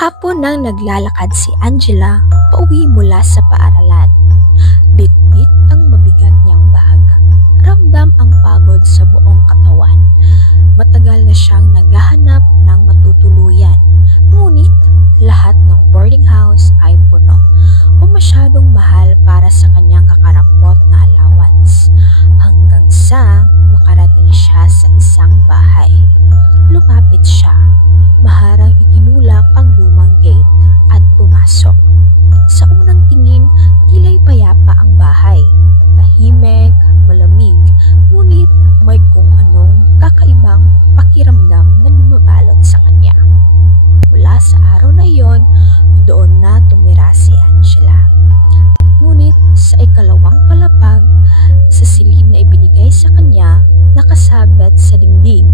Hapon nang naglalakad si Angela pauwi mula sa paaralan. Bit-bit ang mabigat niyang bag. Ramdam ang pagod sa buong katawan. Matagal na siyang naghahanap ng matutuluyan. Ngunit lahat ng boarding house ay puno o masyadong mahal para sa kanyang kakarampot na allowance. Hanggang sa makarating siya sa isang bahay. Lumapit siya. Maharang itinulak ang lumang gate at pumasok. Sa unang tingin, tila'y payapa ang bahay. Tahimik, malamig, ngunit may kung anong kakaibang pakiramdam na lumabalot sa kanya. Mula sa araw na iyon, doon na tumira si Angela. Ngunit sa ikalawang palapag, sa silid na ibinigay sa kanya, nakasabit sa dingding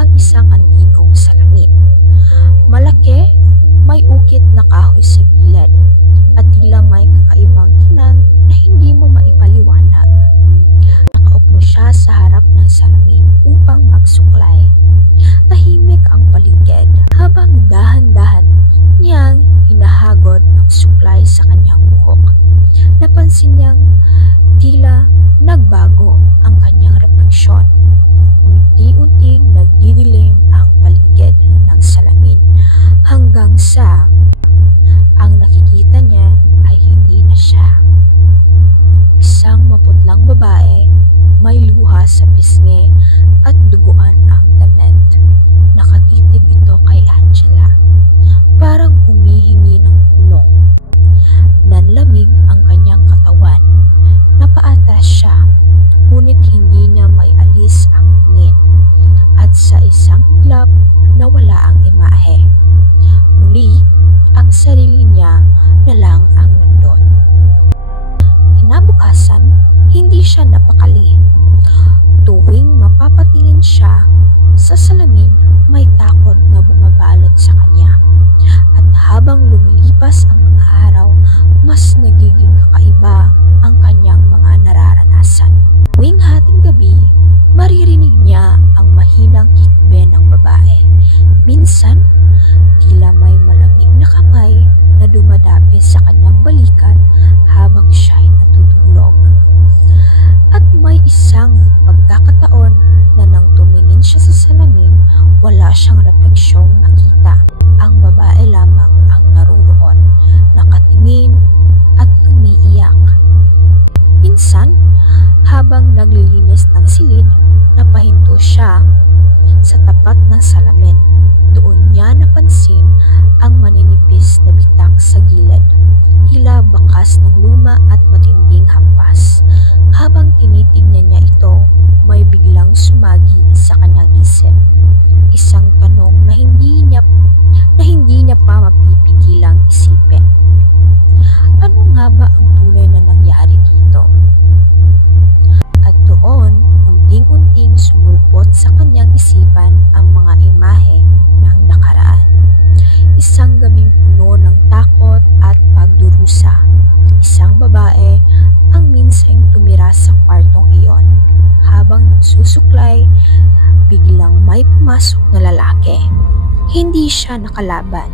ang isang antigong salamin. Malaki, may ukit na kahoy sa gilid at tila may kakaibang kinang na hindi mo maipaliwanag. Nakaupo siya sa harap ng salamin upang magsuklay. Tahimik ang paligid habang dahan-dahan niyang hinahagod ang suklay sa kanyang buhok. Napansin niyang tila nagbago ang kanyang refleksyon. Unti-unting nagdidilim ang paligid ng salamin hanggang sa ang nakikita niya ay hindi na siya. Isang maputlang babae, may luha sa pisngi at duguan ang damit. Nakatitig ito kay Angela, parang humihingi ng tulong. Nanlamig ang kanyang katawan. Napaatras siya, ngunit hindi niya maialis ang tingin. At sa isang iglap, nawala ang imahe. Muli, ang sarili niya na lang ang nandun. Kinabukasan, hindi siya napakali. Tuwing mapapatingin siya sa salamin, may takot na bumabalot sa kanya. At habang lumilipas ang mga araw, mas nagiging kakaiba ang kanyang mga nararanasan. Tuwing hating gabi, maririnig niya ang mahinang hikbe ng babae. Minsan, tila may malamig na kamay na dumadapi sa kanyang balikat habang siya'y natutulog. At may isang pagkakataon na nang tumingin siya sa salamin, wala siyang refleksyong nakita. Ang babae lamang ang naruroon, nakatingin at umiiyak. Minsan, habang naglilinis ng silid, napahinto siya sa tapat ng salamin. Doon niya napansin ang maninipis na bitak sa gilid, tila bakas ng luma at matinding hampas. Habang tinitignan niya ito, may biglang sumagi sa kanyang isip. Isang tanong na hindi niya pa mapipigilang isipin. Ano nga ba ang tunay na nangyari dito? At doon, unting-unting sumulpot sa kanyang isipan ang mga imahe ng nakaraan. Isang gabing puno ng takot at pagdurusa. Isang babae ang minsang tumira sa kwartong iyon. Habang nagsusuklay, biglang may pumasok na lalaki. Hindi siya nakalaban.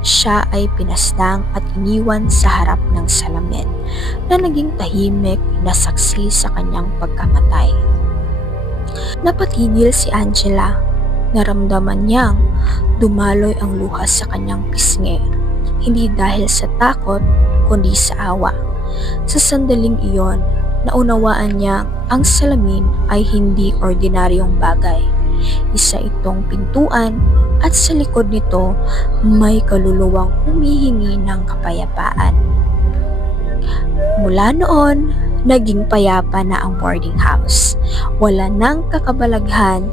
Siya ay pinaslang at iniwan sa harap ng salamin na naging tahimik na saksi sa kanyang pagkamatay. Napatigil si Angela. Naramdaman niyang dumaloy ang luha sa kanyang pisngi. Hindi dahil sa takot, kundi sa awa. Sa sandaling iyon, naunawaan niya ang salamin ay hindi ordinaryong bagay. Isa itong pintuan at sa likod nito may kaluluwang humihingi ng kapayapaan. Mula noon, naging payapa na ang boarding house. Wala nang kakabalaghan,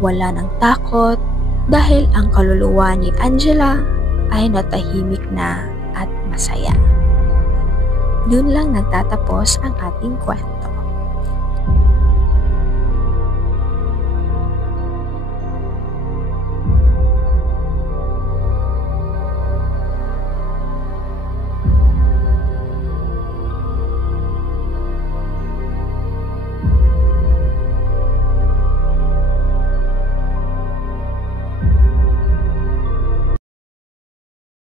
wala nang takot dahil ang kaluluwa ni Angela ay natahimik na at masaya. Doon lang nagtatapos ang ating kwento.